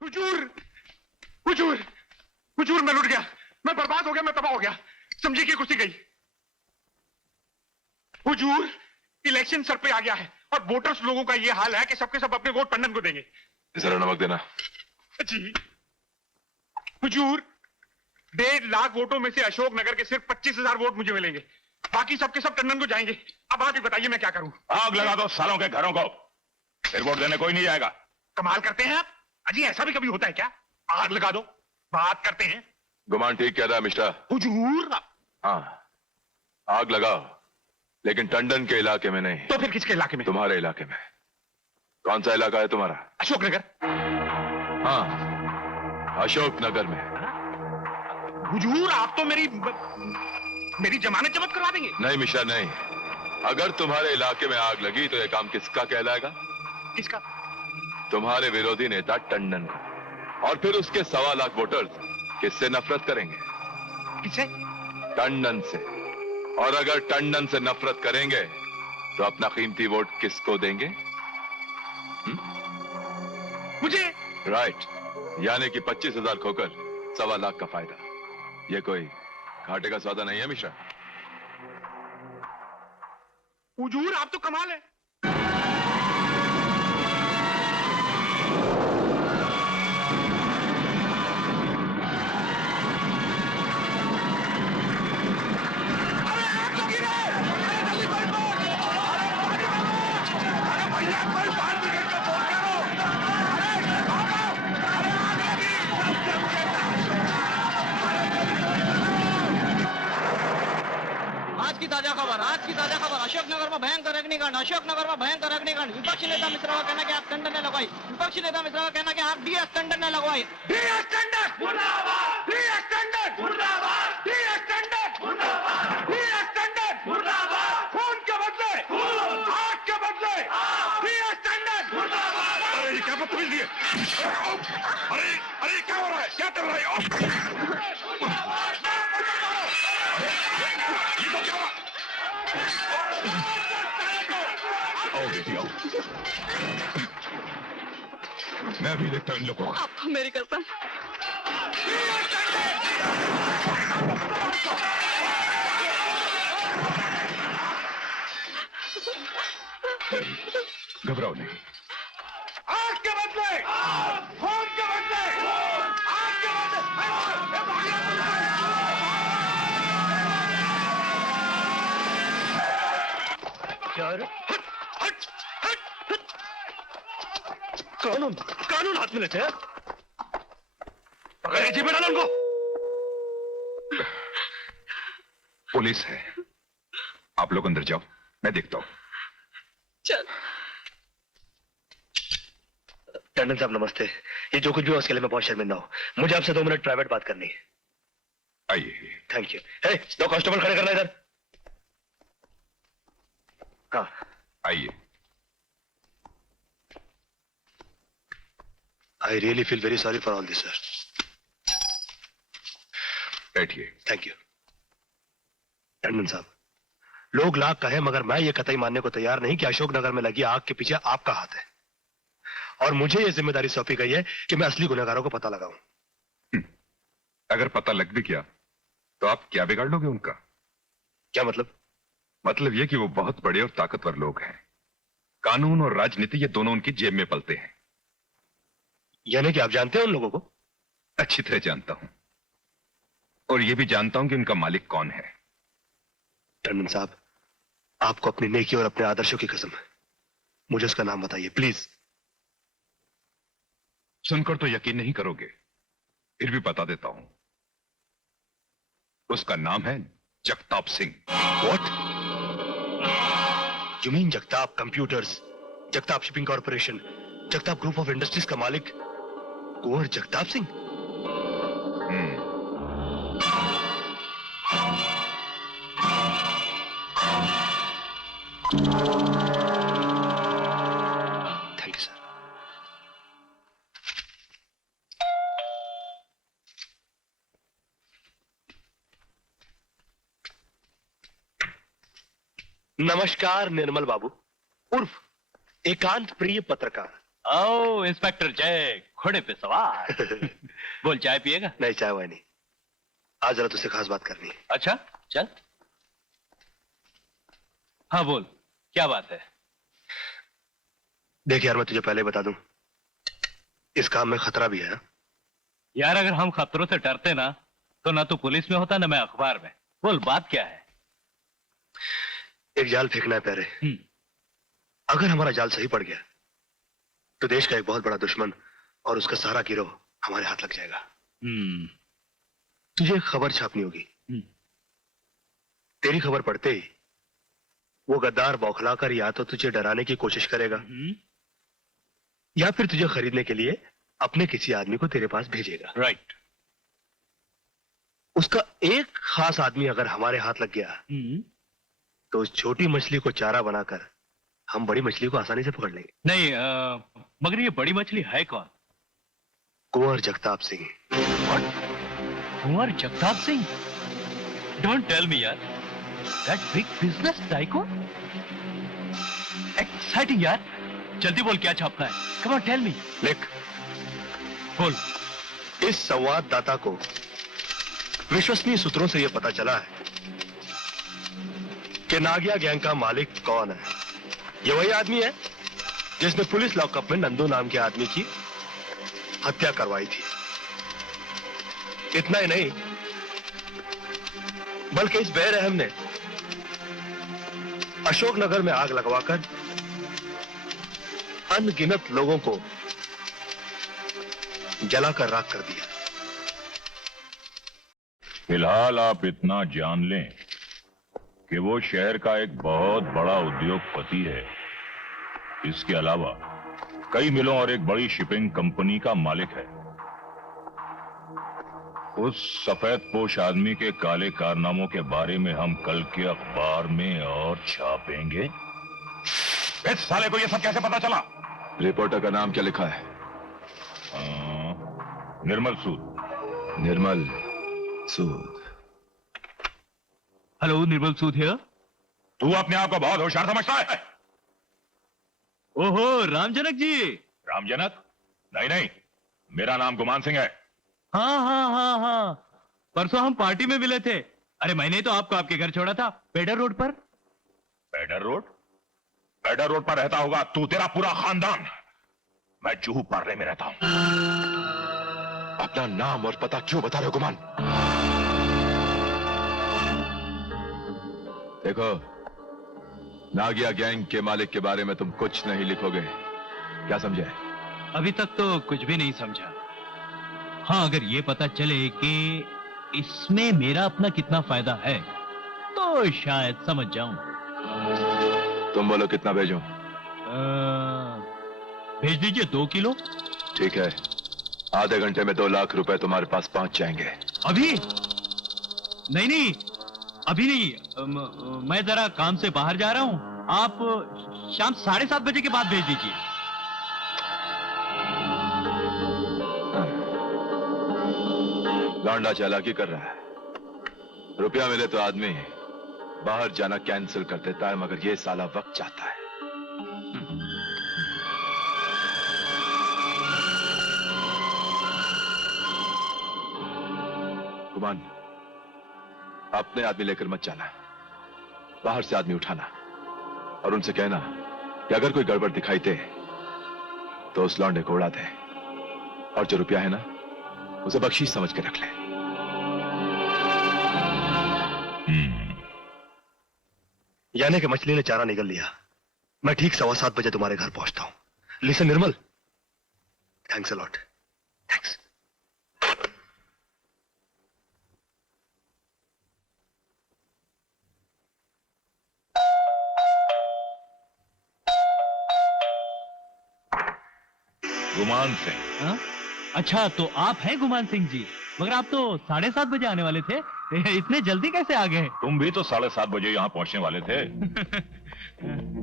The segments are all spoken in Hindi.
हुजूर, हुजूर, हुजूर, मैं लुट गया, मैं बर्बाद हो गया, मैं तबाह हो गया, समझी की कुर्सी गई। हुजूर, इलेक्शन सर पे आ गया है और वोटर्स लोगों का ये हाल है कि सबके सब अपने वोट टंडन को देंगे। जरा नमक देना। जी हुजूर, 1.5 लाख वोटों में से अशोकनगर के सिर्फ 25,000 वोट मुझे मिलेंगे, बाकी सबके सब टंडन को जाएंगे। अब आप ही बताइए मैं क्या करूं? आग लगा दो सालों के घरों को, फिर वोट देने कोई नहीं जाएगा। कमाल करते हैं आप। अजी ऐसा भी कभी होता है क्या? आग लगा दो, बात करते हैं। गुमान ठीक कहता है मिस्टर। हुजूर, हाँ, आग लगाओ, लेकिन टंडन के इलाके में नहीं। तो फिर किसके इलाके में? तुम्हारे इलाके में। कौन सा इलाका है तुम्हारा? अशोकनगर। हाँ, अशोकनगर में। हुजूर, आप तो मेरी जमानत जब्त करवा देंगे। नहीं मिस्टर नहीं, अगर तुम्हारे इलाके में आग लगी तो यह काम किसका कहलाएगा? किसका? तुम्हारे विरोधी नेता टंडन का। और फिर उसके 1.25 लाख वोटर्स किससे नफरत करेंगे? किससे? टंडन से। और अगर टंडन से नफरत करेंगे तो अपना कीमती वोट किसको देंगे? मुझे। राइट, यानी कि 25,000 खोकर 1.25 लाख का फायदा। ये कोई घाटे का सौदा नहीं है मिश्रा। हुजूर, आप तो कमाल है। आज की ताजा खबर अशोकनगर में भयंकर अग्निकांड। अशोकनगर में भयंकर अग्निकांड। विपक्षी नेता मिश्रा का कहना कि आप टंडन ने लगवाई। विपक्षी नेता मिश्रा का कहना कि आप डीएस टंडन ने लगवाई। डीएस टंडन मुर्दाबाद, डीएस टंडन मुर्दाबाद, डीएस टंडन मुर्दाबाद, डीएस टंडन मुर्दाबाद। खून के बदले खून, आग के बदले आग, डीएस टंडन मुर्दाबाद। अरे ये क्या बदतमीजी है? अरे अरे क्या हो रहा है? क्या कर रहा है? आओ बेटी आओ, मैं भी देखता हूं इन लोगों को। आपको मेरी कसम। घबराओ नहीं। आग के बदले खून के बदले आग के बदले। कानून कानून हाथ में लेते हैं। पकड़ जी, डालो उनको। पुलिस है, आप लोग अंदर जाओ, मैं देखता हूं। चल। टंडन साहब नमस्ते। ये जो कुछ भी हो उसके लिए मैं बहुत शर्मिंदा हूँ। मुझे आपसे 2 मिनट प्राइवेट बात करनी है। आइए। Thank you. 2 कांस्टेबल खड़े करना इधर। हाँ आइए। I really feel very sorry for all this sir. बैठिए। Thank you. टंडन साहब, लोग लाख कहें मगर मैं ये कतई मानने को तैयार नहीं कि अशोकनगर में लगी आग के पीछे आपका हाथ है। और मुझे ये जिम्मेदारी सौंपी गई है कि मैं असली गुनहगारों को पता लगाऊं। अगर पता लग भी गया तो आप क्या बिगाड़ लोगे उनका? क्या मतलब? मतलब ये कि वो बहुत बड़े और ताकतवर लोग हैं। कानून और राजनीति ये दोनों उनकी जेब में पलते हैं। यानी कि आप जानते हैं उन लोगों को? अच्छी तरह जानता हूं, और ये भी जानता हूं कि उनका मालिक कौन है। टंडन साहब, आपको अपनी नेकी और अपने आदर्शों की कसम है, मुझे उसका नाम बताइए प्लीज। सुनकर तो यकीन नहीं करोगे, फिर भी बता देता हूं। उसका नाम है Jagtap Singh. What? You mean Jagtap computers, Jagtap shipping corporation, Jagtap group of industries का मालिक Kunwar Jagtap Singh? Thank you sir. नमस्कार निर्मल बाबू, उर्फ एकांत प्रिय पत्रकार। आओ इंस्पेक्टर जय, घोड़े पे सवार। बोल, चाय पिएगा? नहीं, चाय वाय नहीं। आज जरा तुझसे खास बात करनी है। अच्छा, चल। हाँ बोल, क्या बात है? देख यार, मैं तुझे पहले बता दूं, इस काम में खतरा भी है। यार अगर हम खतरों से डरते ना तो ना तू पुलिस में होता ना मैं अखबार में। बोल, बात क्या है? एक जाल फेंकना है प्यारे। अगर हमारा जाल सही पड़ गया तो देश का एक बहुत बड़ा दुश्मन और उसका सारा गिरोह हमारे हाथ लग जाएगा। तुझे एक खबर छापनी होगी। तेरी खबर पढ़ते ही वो गद्दार बौखलाकर या तो तुझे डराने की कोशिश करेगा या फिर तुझे खरीदने के लिए अपने किसी आदमी को तेरे पास भेजेगा। राइट। उसका एक खास आदमी अगर हमारे हाथ लग गया तो उस छोटी मछली को चारा बनाकर हम बड़ी मछली को आसानी से पकड़ लेंगे। नहीं, मगर ये बड़ी मछली है कौन? Kunwar Jagtap Singh. Kunwar Jagtap Singh? Don't tell me यार, that big business tycoon. Exciting यार। जल्दी बोल, क्या छापना है? Come on tell me. लिख। बोल। इस संवाददाता को विश्वसनीय सूत्रों से यह पता चला है कि नागिया गैंग का मालिक कौन है। ये वही आदमी है जिसने पुलिस लॉकअप में नंदू नाम के आदमी की हत्या करवाई थी। इतना ही नहीं, बल्कि इस बेरहम ने अशोकनगर में आग लगवाकर अनगिनत लोगों को जलाकर राख कर दिया। फिलहाल आप इतना जान लें कि वो शहर का एक बहुत बड़ा उद्योगपति है। इसके अलावा कई मिलों और एक बड़ी शिपिंग कंपनी का मालिक है। उस सफेद पोश आदमी के काले कारनामों के बारे में हम कल के अखबार में और छापेंगे। इस साले को ये सब कैसे पता चला? रिपोर्टर का नाम क्या लिखा है? निर्मल सूद। निर्मल सूद। Hello, Nirmal Sood here. तू अपने आप को बहुत होशियार समझता है? ओहो, रामजनक जी। रामजनक? नहीं नहीं, मेरा नाम गुमान सिंह है। हाँ हाँ हाँ हाँ, परसों हम पार्टी में मिले थे। अरे मैंने तो आपको आपके घर छोड़ा था, पेडर रोड पर। पेडर रोड? पेडर रोड पर रहता होगा तू, तेरा पूरा खानदान। मैं जूहू पार्ले में रहता हूं। अपना नाम और पता क्यों बता रहे हो गुमान? देखो, नागिया गैंग के मालिक के बारे में तुम कुछ नहीं लिखोगे, क्या समझे? अभी तक तो कुछ भी नहीं समझा। हाँ, अगर ये पता चले कि इसमें मेरा अपना कितना फायदा है तो शायद समझ जाऊं। तुम बोलो कितना भेजूं? भेज दीजिए 2 किलो। ठीक है, आधे घंटे में 2 लाख रुपए तुम्हारे पास पहुंच जाएंगे। अभी? नहीं नहीं, अभी नहीं। मैं जरा काम से बाहर जा रहा हूं। आप शाम 7:30 बजे के बाद भेज दीजिए। लौंडा चालाकी कर रहा है। रुपया मिले तो आदमी बाहर जाना कैंसिल कर देता है, मगर ये साला वक्त चाहता है। गुमान, अपने आदमी लेकर मत जाना, बाहर से आदमी उठाना और उनसे कहना कि अगर कोई गड़बड़ दिखाई दे तो उस लौंडे को उड़ा दे, और जो रुपया है ना उसे बख्शीश समझ के रख ले। यानी कि मछली ने चारा निगल लिया। मैं ठीक 7:15 बजे तुम्हारे घर पहुंचता हूं। Listen Nirmal, thanks a lot. Thanks. Guman Singh. हाँ? अच्छा, तो आप हैं गुमान सिंह जी? मगर आप तो 7:30 बजे आने वाले थे। इतने जल्दी कैसे आ गए? तुम भी तो 7:30 बजे यहाँ पहुँचने वाले थे।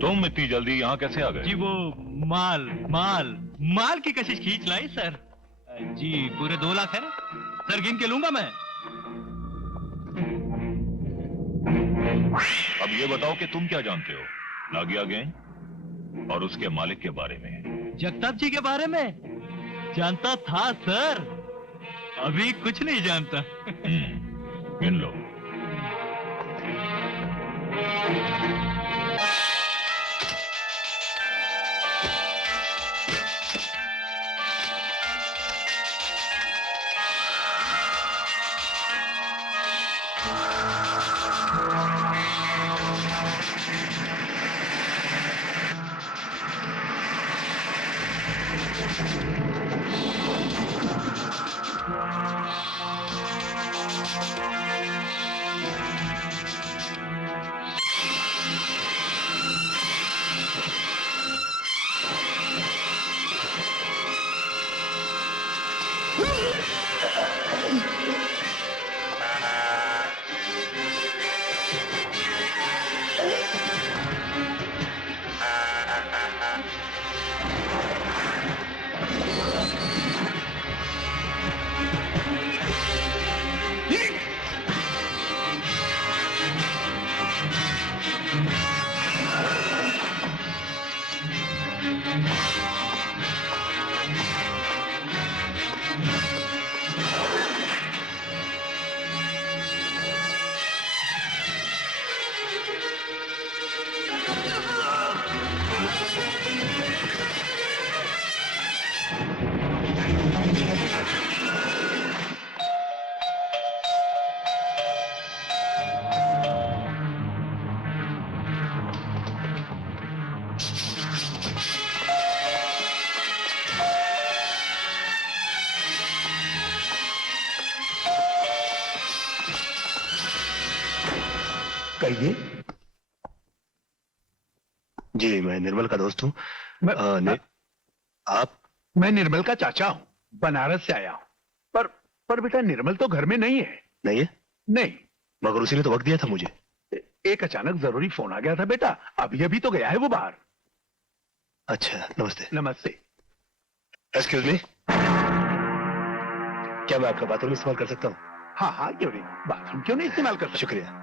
तुम इतनी जल्दी यहाँ कैसे आ गए? जी वो माल की कशिश खींच लाई सर। जी पूरे 2 लाख है ना सर, गिन के लूंगा मैं। अब ये बताओ कि तुम क्या जानते हो नागिया गैंग और उसके मालिक के बारे में? जगताप जी के बारे में? जानता था सर, अभी कुछ नहीं जानता। इन लो। कहिए। जी, मैं निर्मल का दोस्त हूँ। आप? मैं निर्मल का चाचा हूँ, बनारस से आया हूँ। पर बेटा निर्मल तो घर में नहीं है। नहीं है? नहीं। मगर उसी ने तो वक्त दिया था मुझे। एक अचानक जरूरी फोन आ गया था बेटा, अभी अभी तो गया है वो बाहर। अच्छा, नमस्ते। नमस्ते। एक्सक्यूज मी, क्या मैं आपका बाथरूम इस्तेमाल कर सकता हूँ? हाँ हाँ, क्यों नहीं, बाथरूम क्यों नहीं इस्तेमाल कर सकते? शुक्रिया।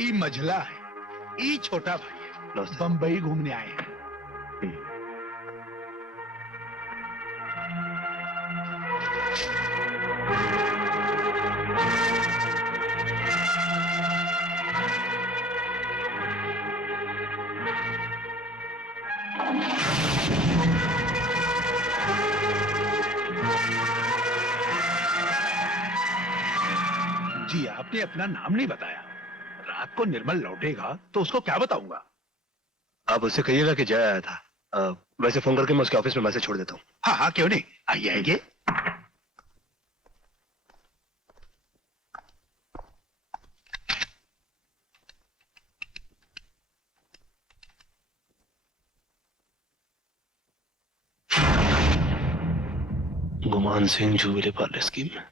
ई मझला है, ई छोटा भाई है, नमस्ते। बंबई घूमने आए हैं। जी, आपने अपना नाम नहीं बताया। रात को निर्मल लौटेगा तो उसको क्या बताऊंगा? आप उससे कहिएगा कि जय आया था। वैसे फोन करके मैं उसके ऑफिस में मैसेज छोड़ देता हूँ। हाँ हाँ, क्यों नहीं, आइए आइए। गुमान सिंह जुबिली पार्ले स्कीम में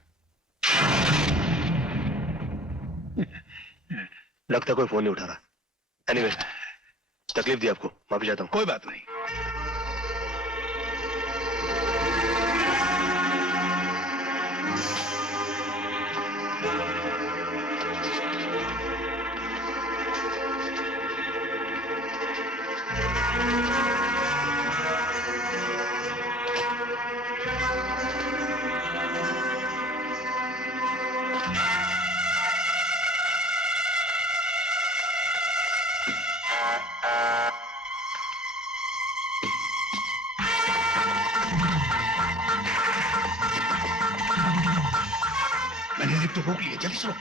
लगता कोई फोन नहीं उठा रहा। एनीवे, तकलीफ दी आपको, माफी चाहता हूँ। कोई बात नहीं। मैंने लिफ्ट रोक लिया, जल्दी सुनो।